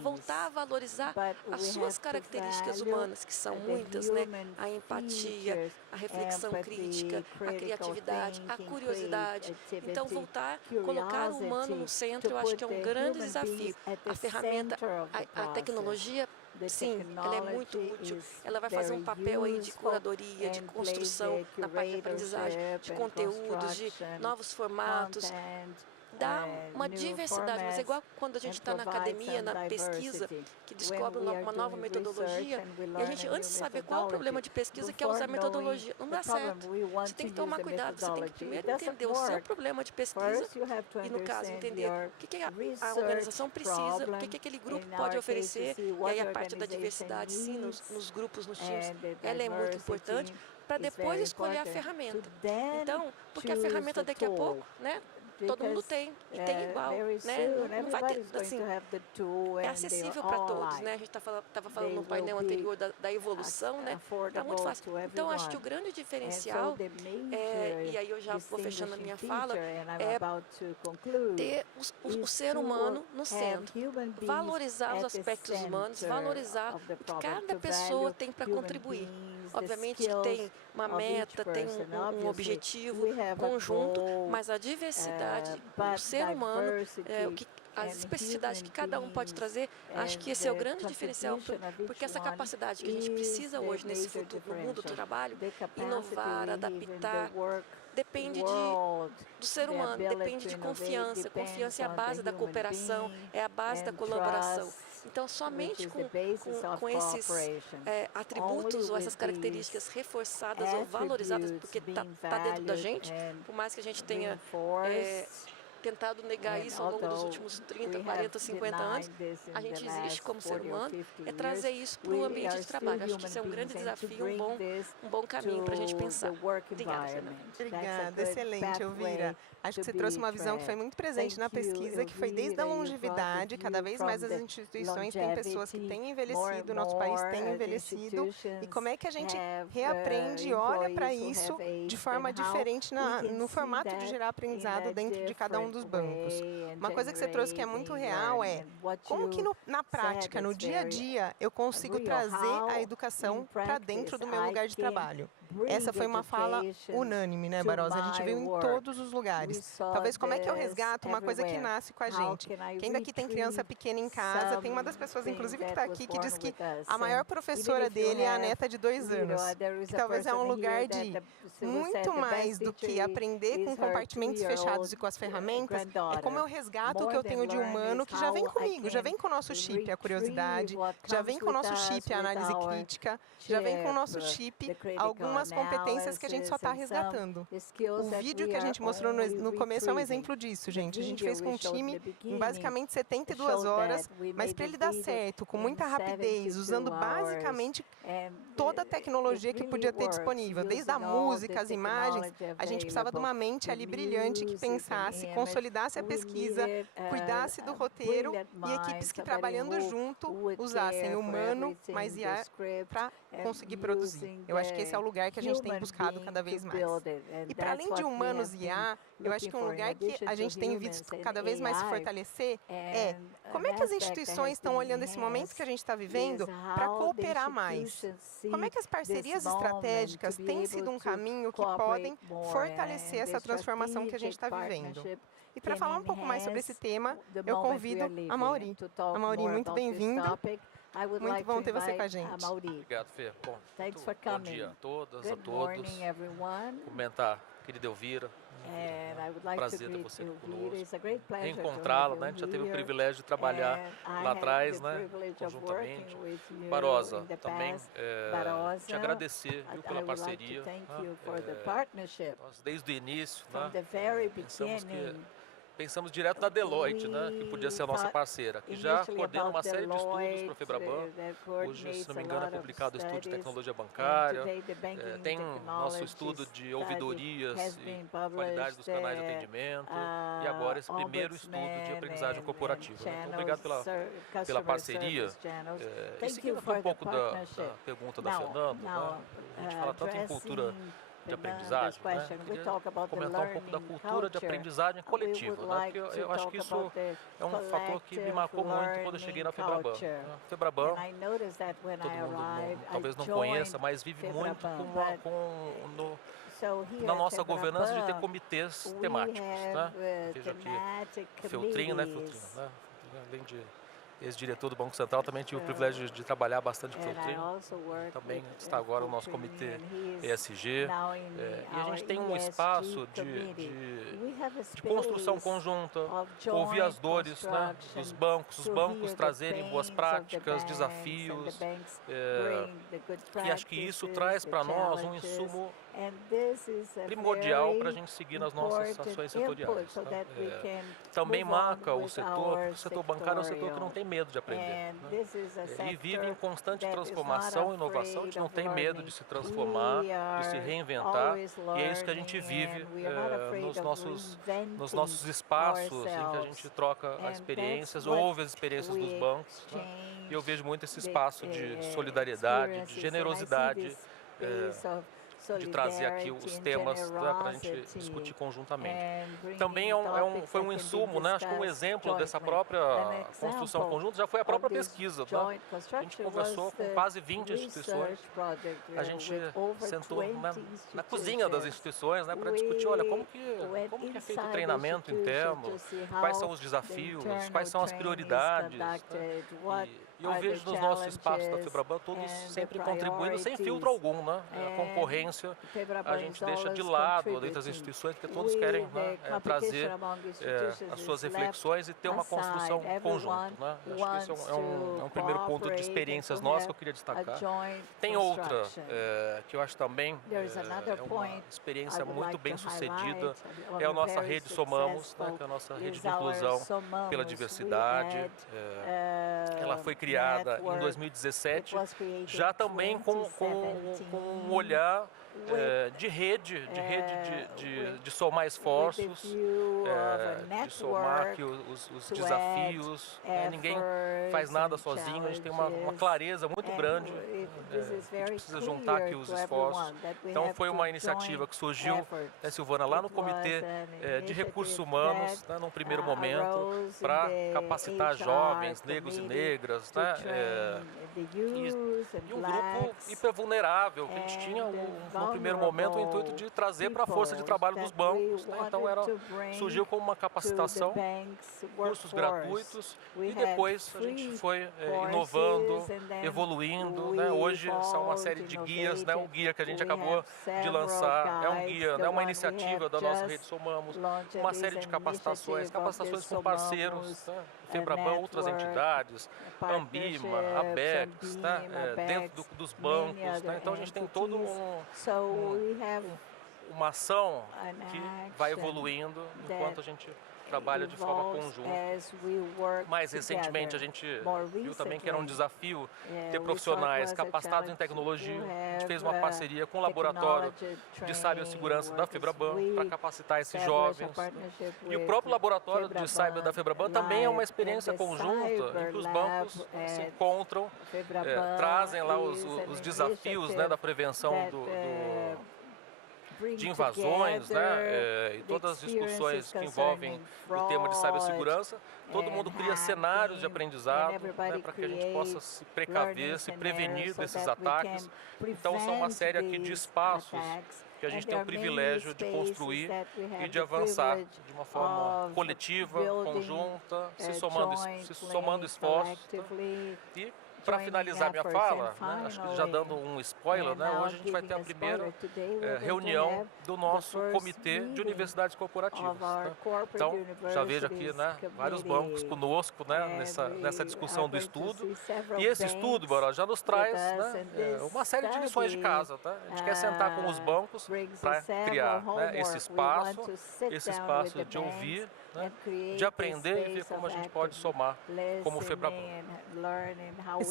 voltar a valorizar as suas características humanas, que são muitas, né? A empatia, a reflexão crítica, a criatividade, a curiosidade. Então, colocar o humano no centro, eu acho que é um grande desafio. A ferramenta, a tecnologia, sim, ela é muito útil. Ela vai fazer um papel aí de curadoria, de construção na parte de aprendizagem, de conteúdos, de novos formatos. Dá uma diversidade, mas é igual quando a gente está na academia, na pesquisa, que descobre uma nova metodologia, e a gente, antes de saber qual é o problema de pesquisa, quer usar metodologia. Não dá certo. Você tem que tomar cuidado, você tem que primeiro entender o seu problema de pesquisa, e no caso, entender o que a organização precisa, o que aquele grupo pode oferecer, e aí a parte da diversidade, sim, nos grupos, nos times, ela é muito importante, para depois escolher a ferramenta. Então, porque a ferramenta daqui a pouco, né? Todo mundo tem, e tem igual, né? Não vai ter, assim, é acessível para todos, né? A gente estava falando no painel anterior da evolução, né? Está muito fácil. Então, acho que o grande diferencial, e aí eu já vou fechando a minha fala, é ter o ser humano no centro, valorizar os aspectos humanos, valorizar o que cada pessoa tem para contribuir. Obviamente que tem uma meta, tem um objetivo conjunto, mas a diversidade, o ser humano, as especificidades que cada um pode trazer, acho que esse é o grande diferencial, porque essa capacidade que a gente precisa hoje nesse futuro, no mundo do trabalho, inovar, adaptar, depende do ser humano, depende de confiança. Confiança é a base da cooperação, é a base da colaboração. Então, somente com esses atributos ou essas características reforçadas ou valorizadas, porque está dentro da gente, por mais que a gente tenha tentado negar isso ao longo dos últimos 30, 40, 50 anos, a gente existe como ser humano, é trazer isso para o ambiente de trabalho. Acho que isso é um grande desafio, um bom caminho para a gente pensar. Obrigada, Fernanda. Obrigada, excelente, Elvira. Acho que você trouxe uma visão que foi muito presente na pesquisa, que foi desde a longevidade, cada vez mais as instituições têm pessoas que têm envelhecido, nosso país tem envelhecido, e como é que a gente reaprende e olha para isso de forma diferente no formato de gerar aprendizado dentro de cada um dos bancos. Uma coisa que você trouxe que é muito real é como que na prática, no dia a dia, eu consigo trazer a educação para dentro do meu lugar de trabalho. Essa foi uma fala unânime, né, Barosa? A gente viu em todos os lugares. Talvez como é que eu resgato uma coisa que nasce com a gente. Quem daqui tem criança pequena em casa, tem uma das pessoas, inclusive, que está aqui, que diz que a maior professora dele é a neta de 2 anos. Que talvez é um lugar de muito mais do que aprender com compartimentos fechados e com as ferramentas, é como eu resgato o que eu tenho de humano que já vem comigo, já vem com o nosso chip, a curiosidade, já vem com o nosso chip, a análise crítica, já vem com o nosso chip algumas competências que a gente só está resgatando. O vídeo que a gente mostrou no começo é um exemplo disso, gente. A gente fez com um time em basicamente 72 horas, mas para ele dar certo, com muita rapidez, usando basicamente toda a tecnologia que podia ter disponível, desde a música, as imagens, a gente precisava de uma mente ali brilhante que pensasse, consolidasse a pesquisa, cuidasse do roteiro e equipes que trabalhando junto usassem humano, mas IA para conseguir produzir. Eu acho que esse é o lugar que a gente tem buscado cada vez mais. E para além de humanos e IA, eu acho que um lugar que a gente tem visto cada vez mais se fortalecer é como é que as instituições estão olhando esse momento que a gente está vivendo para cooperar mais. Como é que as parcerias estratégicas têm sido um caminho que podem fortalecer essa transformação que a gente está vivendo. E para falar um pouco mais sobre esse tema, eu convido a Mauri. A Mauri, muito bem-vinda. Muito bom ter você com a gente. Obrigado, Fê. Bom, bom dia a todas, a todos. Cumprimentar a querida Elvira. Prazer ter você aqui conosco. Reencontrá-la, né? A gente já teve o privilégio de trabalhar lá atrás, né? Conjuntamente. Barosa, também te agradecer, viu, pela parceria. Nós, desde o início, né? Pensamos direto na Deloitte, né, que podia ser a nossa parceira, que já coordena uma série de estudos para a Febraban. Hoje, se não me engano, é publicado o estudo de tecnologia bancária, tem nosso estudo de ouvidorias e qualidade dos canais de atendimento, e agora esse primeiro estudo de aprendizagem corporativa. Então, obrigado pela parceria. E seguindo aqui um pouco da pergunta da Fernanda, né, a gente fala tanto em cultura de aprendizagem, né? Queria comentar um pouco da cultura de aprendizagem coletiva, né? Porque eu acho que isso é um fator que me marcou muito quando eu cheguei na Febraban. A Febraban, todo mundo talvez não conheça, mas vive muito na nossa governança de ter comitês temáticos, né? Veja aqui, Feltrinho, né? Além de ex-diretor do Banco Central, também tive o privilégio de trabalhar bastante com o Feltrinho. Também está agora o nosso comitê ESG. E a gente tem um espaço de construção conjunta, ouvir as dores, né, dos bancos, os bancos trazerem boas práticas, desafios. E acho que isso traz para nós um insumo primordial para a gente seguir nas nossas ações setoriais. Né? Também marca o setor, porque o setor bancário é um setor que não tem medo de aprender. Né? E vive em constante transformação e inovação, a gente não tem medo de se transformar, de se reinventar, e é isso que a gente vive nos nossos espaços em que a gente troca as experiências, ouve as experiências dos bancos, né? E eu vejo muito esse espaço de solidariedade, de generosidade, de trazer aqui os temas para a gente discutir conjuntamente. Também foi um insumo, né? Acho que um exemplo dessa própria construção conjunta já foi a própria pesquisa. Né? A gente conversou com quase 20 instituições, a gente sentou na cozinha das instituições, né, para discutir, olha, como que é feito o treinamento interno, quais são os desafios, quais são as prioridades. Né? E eu vejo nos nossos espaços da Febraban todos sempre contribuindo sem filtro algum, né? A concorrência a gente deixa de lado dentro das instituições, porque todos querem, né, trazer as suas reflexões e ter uma construção conjunta. Né? Acho que esse é um primeiro ponto de experiências nossas que eu queria destacar. Tem outra que eu acho também é uma experiência muito bem sucedida, é a nossa rede Somamos, né, que é a nossa rede de inclusão pela diversidade. Ela foi criada em 2017, já também com um olhar de rede de somar esforços, de somar aqui os desafios. Ninguém faz nada sozinho, a gente tem uma clareza muito grande. A gente precisa juntar aqui os esforços. Então foi uma iniciativa que surgiu, Silvana, lá no Comitê de Recursos Humanos, num primeiro momento, para capacitar jovens, negros e negras, e um grupo hipervulnerável, que a gente tinha no primeiro momento o intuito de trazer para a força de trabalho dos bancos. Então surgiu como uma capacitação, cursos gratuitos, e depois a gente foi inovando, evoluindo. Hoje são uma série de guias, o guia que a gente acabou de lançar é um guia, uma iniciativa da nossa rede Somamos, uma série de capacitações com parceiros, Febraban, outras entidades, Ambima, Abex, dentro dos bancos. Então a gente tem todo uma ação que vai evoluindo enquanto a gente trabalha de forma conjunta. Mais recentemente, a gente viu também que era um desafio ter profissionais capacitados em tecnologia. A gente fez uma parceria com o Laboratório de Cibersegurança da Febraban para capacitar esses jovens. E o próprio Laboratório de Cyber da Febraban também é uma experiência conjunta em que os bancos se encontram, trazem lá os desafios da prevenção de invasões, e todas as discussões que envolvem o tema de cibersegurança. Todo mundo cria cenários de aprendizado para que a gente possa se precaver, se prevenir desses ataques. Então, são uma série aqui de espaços que a gente tem o privilégio de construir e de avançar de uma forma coletiva, conjunta, se somando esforços. E para finalizar minha fala, acho que já dando um spoiler, hoje a gente vai ter a primeira reunião do nosso Comitê de Universidades Corporativas. Então, já vejo aqui vários bancos conosco nessa discussão do estudo. E esse estudo, Baró, já nos traz uma série de lições de casa. A gente quer sentar com os bancos para criar esse espaço de ouvir, de aprender e ver como a gente pode somar como Febraban.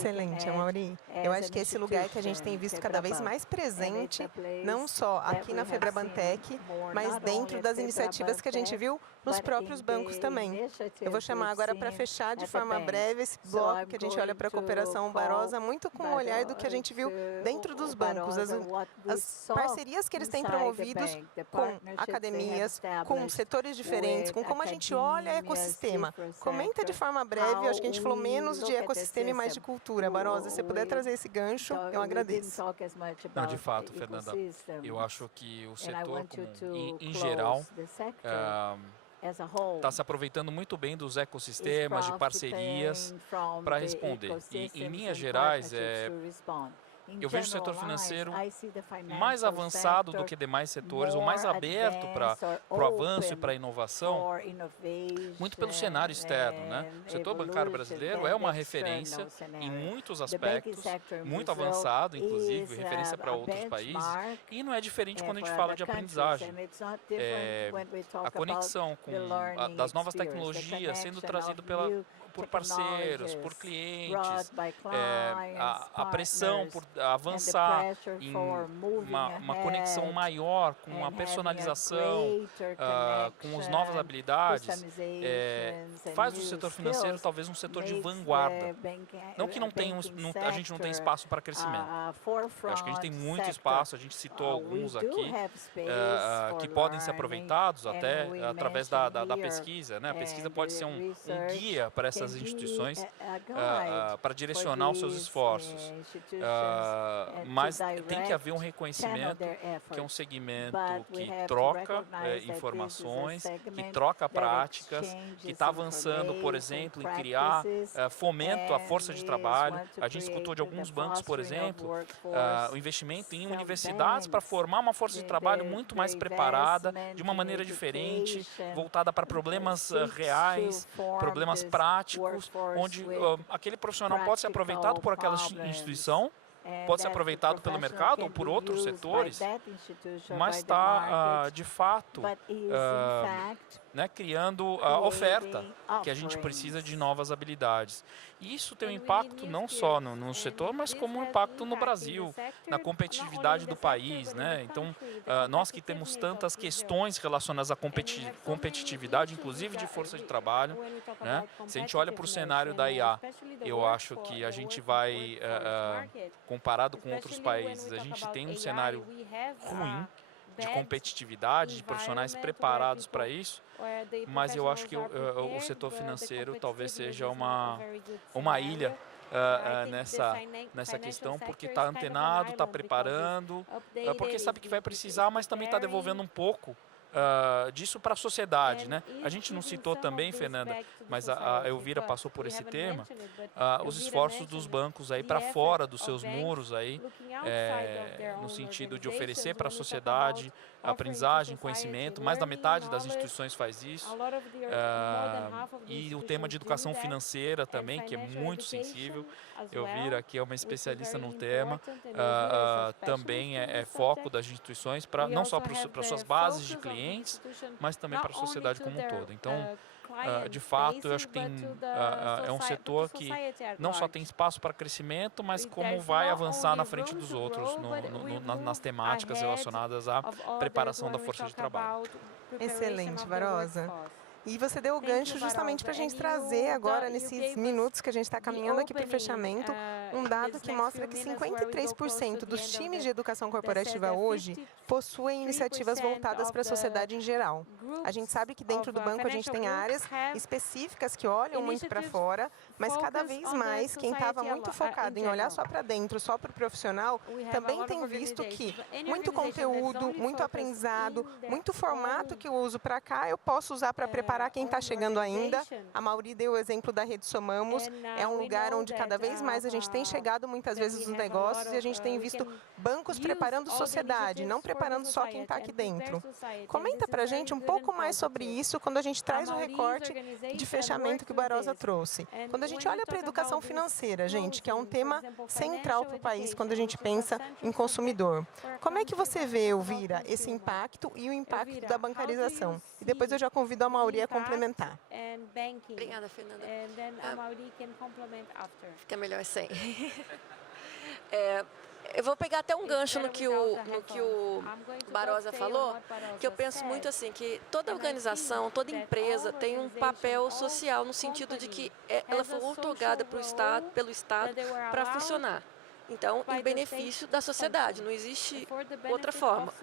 Excelente, Amaury. Eu acho que esse lugar que a gente tem visto cada vez mais presente, não só aqui na Febrabantec, mas dentro das iniciativas que a gente viu nos próprios bancos também. Eu vou chamar agora para fechar de forma breve esse bloco que a gente olha para a cooperação Barosa, muito com o olhar do que a gente viu dentro dos bancos, as parcerias que eles têm promovidos com academias, com setores diferentes, com como a gente olha o ecossistema. Comenta de forma breve, acho que a gente falou menos de ecossistema e mais de cultura. Barosa, se você puder trazer esse gancho, eu agradeço. Não, de fato, Fernanda, eu acho que o setor, em geral, está se aproveitando muito bem dos ecossistemas, de parcerias, para responder. E, em linhas gerais, eu vejo o setor financeiro mais avançado do que demais setores, ou mais aberto para o avanço e para a inovação, muito pelo cenário externo. O setor bancário brasileiro é uma referência em muitos aspectos, muito avançado, inclusive, referência para outros países, e não é diferente quando a gente fala de aprendizagem. A conexão das novas tecnologias sendo trazido por parceiros, por clientes, a pressão por avançar em uma conexão maior com a personalização, com as novas habilidades, faz do setor financeiro talvez um setor de vanguarda. Não que a gente não tem espaço para crescimento. Eu acho que a gente tem muito espaço, a gente citou alguns aqui, que podem ser aproveitados até através da pesquisa. A pesquisa pode ser um guia para essas instituições para direcionar os seus esforços. Mas tem que haver um reconhecimento que é um segmento que troca informações, que troca práticas, que está avançando, por exemplo, em criar fomento à força de trabalho. A gente escutou de alguns bancos, por exemplo, o investimento em universidades para formar uma força de trabalho muito mais preparada, de uma maneira diferente, voltada para problemas reais, problemas práticos, onde aquele profissional pode ser aproveitado por aquela instituição, pode ser aproveitado pelo mercado ou por outros setores, mas está, de fato, né, criando a oferta que a gente precisa de novas habilidades. E isso tem um impacto não só no setor, mas como um impacto no Brasil, na competitividade do país, né? Então, nós que temos tantas questões relacionadas à competitividade, inclusive de força de trabalho, né? Se a gente olha para o cenário da IA, eu acho que a gente vai, comparado com outros países, a gente tem um cenário ruim de competitividade, de profissionais preparados para isso, mas eu acho que o setor financeiro talvez seja uma ilha nessa questão, porque está antenado, está preparando, porque sabe que vai precisar, mas também está devolvendo um pouco disso para a sociedade, né? A gente não citou também, Fernanda, mas a Elvira passou por esse tema, os esforços dos bancos aí para fora dos seus muros aí, no sentido de oferecer para a sociedade aprendizagem, conhecimento. Mais da metade das instituições faz isso. E o tema de educação financeira também, que é muito sensível. Elvira, que é uma especialista no tema, também é foco das instituições, não só para suas bases de clientes, mas também para a sociedade como um todo. Então, de fato, eu acho que é um setor que não só tem espaço para crescimento, mas como vai avançar na frente dos outros nas temáticas relacionadas à preparação da força de trabalho. Excelente, Barosa. E você deu o gancho justamente para a gente trazer agora, nesses minutos que a gente está caminhando aqui para o fechamento, um dado que mostra que 53% dos times de educação corporativa hoje possuem iniciativas voltadas para a sociedade em geral. A gente sabe que dentro do banco a gente tem áreas específicas que olham muito para fora, mas cada vez mais quem estava muito focado em olhar só para dentro, só para o profissional, também tem visto que muito conteúdo, muito aprendizado, muito formato que eu uso para cá, eu posso usar para preparar quem está chegando ainda. A Mauri deu o exemplo da Rede Somamos, é um lugar onde cada vez mais a gente tem chegado muitas vezes nos negócios e a gente tem visto bancos preparando sociedade, não preparando só quem está aqui dentro. Comenta para a gente um pouco mais sobre isso quando a gente traz o recorte de fechamento que o Barosa trouxe. Quando a gente olha para a educação financeira, gente, que é um tema central para o país quando a gente pensa em consumidor. Como é que você vê, Elvira, esse impacto e o impacto da bancarização? E depois eu já convido a Mauri a complementar. Obrigada, Fernanda. Fica melhor sem. Eu vou pegar até um gancho no que o Barosa falou, que eu penso muito assim, que toda organização, toda empresa tem um papel social no sentido de que ela foi outorgada pelo Estado para funcionar. Então, em benefício da sociedade, não existe outra forma.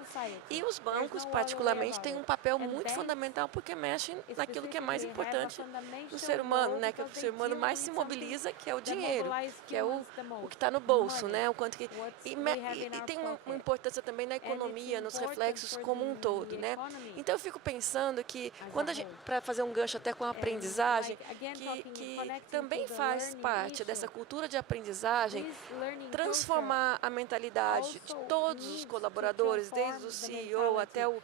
E os bancos, particularmente, têm um papel muito fundamental porque mexem naquilo que é mais importante do ser humano, né? Que o ser humano mais se mobiliza, que é o dinheiro, que é o que está no bolso, né? O quanto que e tem uma importância também na economia, nos reflexos como um todo, né? Então, eu fico pensando que quando para fazer um gancho até com a aprendizagem, que também faz parte dessa cultura de aprendizagem, transformar a mentalidade de todos os colaboradores, desde o CEO até o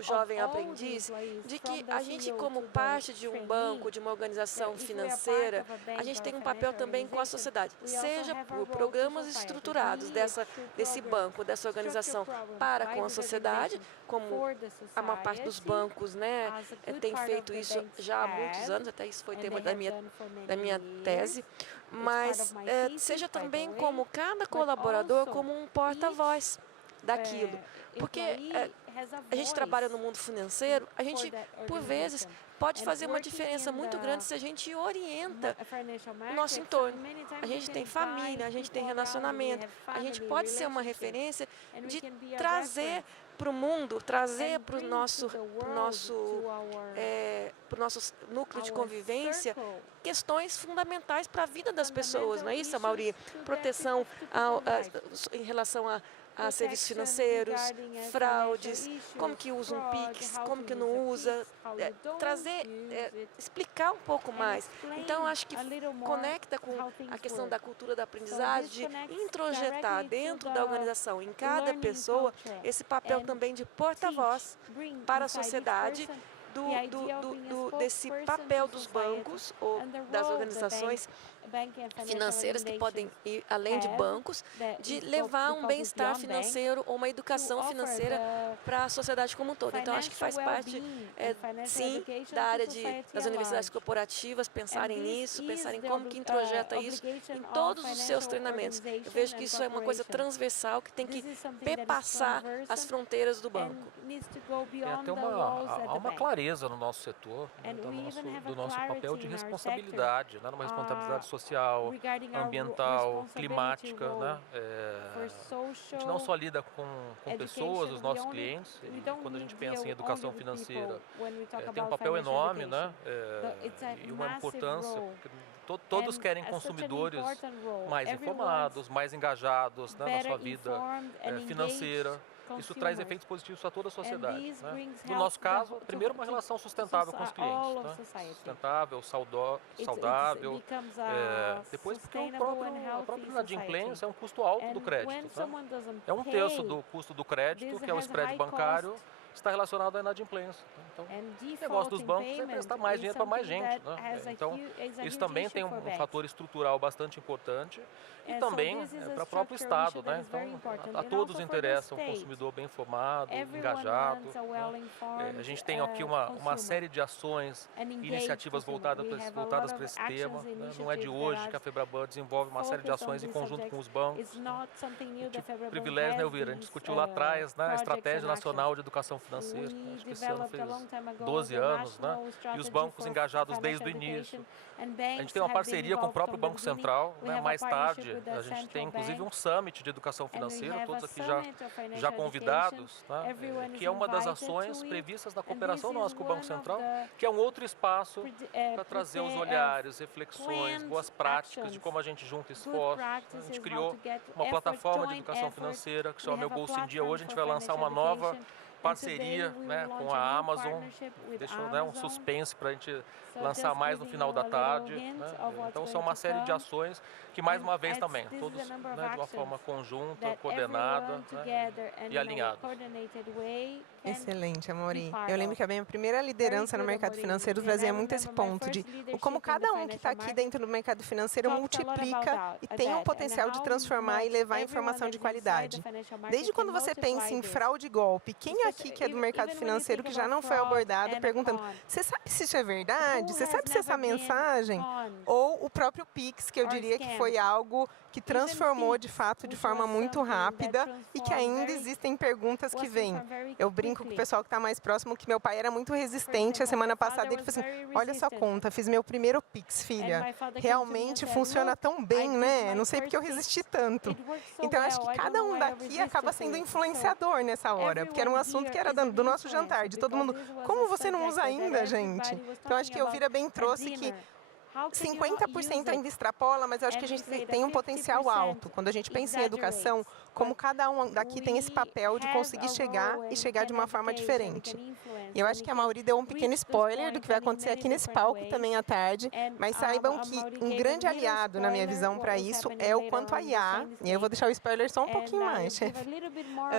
jovem aprendiz, de que a gente, como parte de um banco, de uma organização financeira, a gente tem um papel também com a sociedade, seja por programas estruturados desse banco, dessa organização para com a sociedade, como a maior parte dos bancos, né, tem feito isso já há muitos anos, até isso foi tema da minha tese, mas seja também como cada colaborador como um porta-voz daquilo, porque a gente trabalha no mundo financeiro, a gente, por vezes, pode fazer uma diferença muito grande se a gente orienta o nosso entorno. A gente tem família, a gente tem relacionamento, a gente pode ser uma referência de trazer para o mundo, trazer para o nosso núcleo de convivência questões fundamentais para a vida das pessoas, não é isso, Mauri? Proteção em relação a serviços financeiros, fraudes, como que usa um PIX, como que não usa, explicar um pouco mais. Então, acho que conecta com a questão da cultura da aprendizagem, de introjetar dentro da organização, em cada pessoa, esse papel também de porta-voz para a sociedade, desse papel dos bancos ou das organizações financeiras que podem ir além de bancos, de levar um bem-estar financeiro ou uma educação financeira para a sociedade como um todo. Então, acho que faz parte, sim, da área das universidades corporativas pensarem nisso, pensarem como que introjeta isso em todos os seus treinamentos. Eu vejo que isso é uma coisa transversal que tem que perpassar as fronteiras do banco. Há uma clareza no nosso setor, né, do nosso papel de responsabilidade, né, numa responsabilidade social, ambiental, climática. Né, a gente não só lida com pessoas, os nossos clientes, e quando a gente pensa em educação financeira, tem um papel enorme, né, e uma importância. Todos querem consumidores mais informados, mais engajados, né, na sua vida financeira. Isso traz efeitos positivos a toda a sociedade. Né? No nosso caso, primeiro, uma relação sustentável com os clientes. Né? Sustentável, saudável. Depois, porque a própria inadimplência é um custo alto do crédito. Né? É 1/3 do custo do crédito, que é o spread bancário, está relacionado à inadimplência. Então, o negócio dos bancos é prestar mais dinheiro para mais gente. Né? Então, isso também tem um fator estrutural bastante importante e também para o próprio Estado. Né? Então, a todos interessa um consumidor bem informado, engajado. Né? A gente tem aqui uma série de ações, iniciativas voltadas para esse tema. Né? Não é de hoje que a FEBRABAN desenvolve uma série de ações em conjunto com os bancos. O privilégio, né, Elvira? A gente discutiu lá atrás, né, a Estratégia Nacional de Educação Financeira. Acho que esse ano fez 12 anos, né? E os bancos engajados desde o início. A gente tem uma parceria com o próprio Banco Central, né? Mais tarde a gente tem inclusive um summit de educação financeira, todos aqui já convidados, né? Que é uma das ações previstas na cooperação nossa com o Banco Central, que é um outro espaço para trazer os olhares, reflexões, boas práticas de como a gente junta esforços. A gente criou uma plataforma de educação financeira que chama Meu Bolso em Dia. Hoje a gente vai lançar uma nova parceria, né, com a Amazon, deixou, né, um suspense para a gente lançar mais no final da tarde. Né? Então, são uma série de ações que, mais uma vez, também, todos, né, de uma forma conjunta, coordenada, né, e alinhados. Excelente, Amaury. Eu lembro que a minha primeira liderança no mercado financeiro trazia muito esse ponto de como cada um que está aqui dentro do mercado financeiro multiplica e tem um potencial de transformar e levar informação de qualidade. Desde quando você pensa em fraude e golpe, quem aqui que é do mercado financeiro que já não foi abordado perguntando, você sabe se isso é verdade? Você sabe se essa mensagem? Ou o próprio Pix, que eu diria que foi algo que transformou de fato de forma muito rápida e que ainda existem perguntas que vêm. Eu brinco com o pessoal que está mais próximo que meu pai era muito resistente. A semana passada ele falou assim, olha sua conta, fiz meu primeiro Pix, filha. Realmente funciona tão bem, né? Não sei porque eu resisti tanto. Então, acho que cada um daqui acaba sendo influenciador nessa hora, porque era um assunto que era do nosso jantar, de todo mundo. Como você não usa ainda, gente? Então, acho que a Elvira bem trouxe que 50% ainda extrapola, mas eu acho que a gente tem um potencial alto. Quando a gente pensa em educação, como cada um daqui tem esse papel de conseguir chegar e chegar de uma forma diferente. E eu acho que a Amaury deu um pequeno spoiler do que vai acontecer aqui nesse palco também à tarde, mas saibam que um grande aliado, na minha visão, para isso é o quanto a IA, e eu vou deixar o spoiler só um pouquinho mais, chefe,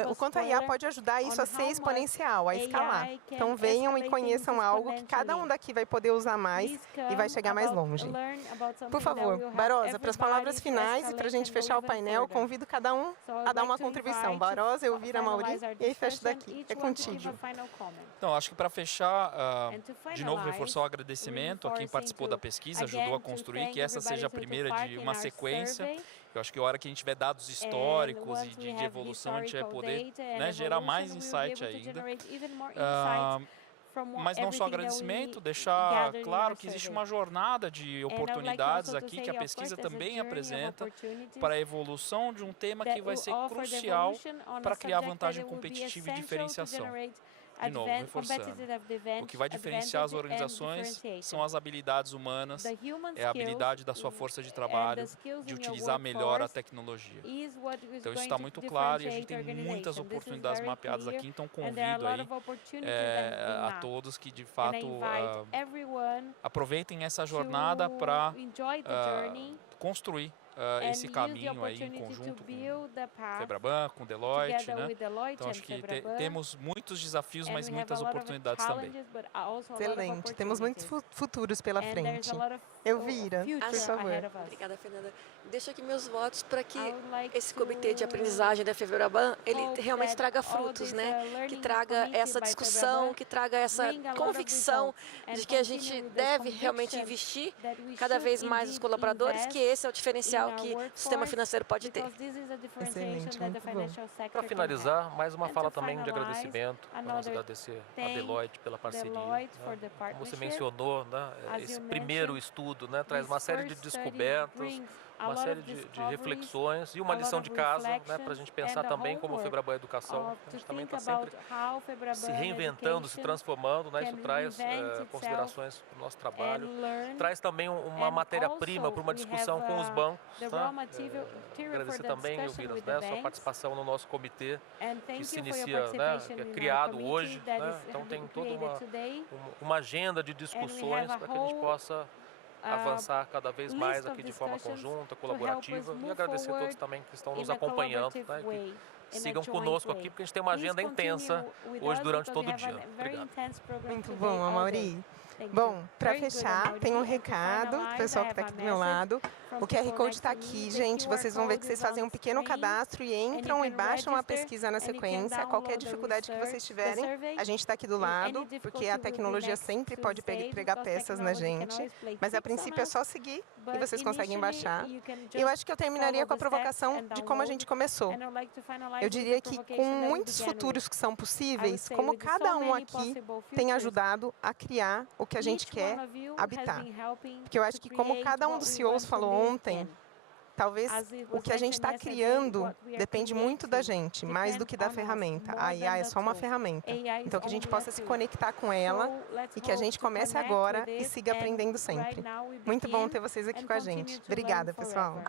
o quanto a IA pode ajudar isso a ser exponencial, a escalar. Então venham e conheçam algo que cada um daqui vai poder usar mais e vai chegar mais longe. Por favor, Barosa, para as palavras finais e para a gente fechar o painel, convido cada um a dar uma contribuição. Barosa, Elvira, Amaury, e aí fecho daqui. É contigo. Então, acho que para fechar, de novo, reforçar o agradecimento a quem participou da pesquisa, ajudou a construir, que essa seja a primeira de uma sequência. Eu acho que a hora que a gente tiver dados históricos e de evolução, a gente vai poder, né, gerar mais insight ainda. Mas não só agradecimento, deixar claro que existe uma jornada de oportunidades aqui que a pesquisa também apresenta para a evolução de um tema que vai ser crucial para criar vantagem competitiva e diferenciação. De novo, reforçando, o que vai diferenciar as organizações são as habilidades humanas, é a habilidade da sua força de trabalho, de utilizar melhor a tecnologia. Então, isso está muito claro e a gente tem muitas oportunidades mapeadas aqui, então convido aí a todos que, de fato, aproveitem essa jornada para construir esse caminho aí em conjunto com Febraban, com Deloitte, né? Então, acho que temos muitos desafios, mas muitas oportunidades também. Excelente. Temos muitos futuros pela frente. Elvira, por favor. Obrigada, Fernanda. Deixo aqui meus votos para que esse comitê de aprendizagem da Febraban, ele realmente traga frutos, né? Que traga essa discussão, que traga essa convicção de que a gente deve realmente investir cada vez mais nos colaboradores, que esse é o diferencial que o sistema financeiro pode ter. Excelente, muito bom. Para finalizar, mais uma fala também de agradecimento. Vamos agradecer a Deloitte pela parceria. Né? Como você mencionou, né? Esse primeiro estudo, né? Traz uma série de descobertas, uma série de reflexões e uma lição de casa, né, para a gente pensar também como o Febraban Educação. A gente também está sempre se reinventando, se transformando, né? Isso traz considerações para o nosso trabalho. Traz também uma matéria-prima para uma discussão com os bancos. Tá? Agradecer também, Elvira, né, sua participação no nosso comitê, que se inicia, né, que é criado hoje. Né? Então tem toda uma agenda de discussões para que a gente possa avançar cada vez mais aqui de forma conjunta, colaborativa, e agradecer a todos também que estão nos acompanhando, né, que sigam conosco aqui, porque a gente tem uma agenda intensa hoje durante todo o dia. Obrigado. Muito bom, Amaury. Bom, para fechar, tem um recado do pessoal que está aqui do meu lado. O QR Code está aqui, gente. Vocês vão ver que vocês fazem um pequeno cadastro e entram e baixam a pesquisa na sequência. Qualquer dificuldade que vocês tiverem, a gente está aqui do lado, porque a tecnologia sempre pode pregar peças na gente. Mas, a princípio, é só seguir e vocês conseguem baixar. E eu acho que eu terminaria com a provocação de como a gente começou. Eu diria que, com muitos futuros que são possíveis, como cada um aqui tem ajudado a criar o que a gente quer habitar. Porque eu acho que, como cada um dos CEOs falou ontem, talvez o que a gente está criando depende muito da gente, mais do que da ferramenta. A IA é só uma ferramenta. Então, que a gente possa se conectar com ela e que a gente comece agora e siga aprendendo sempre. Muito bom ter vocês aqui com a gente. Obrigada, pessoal.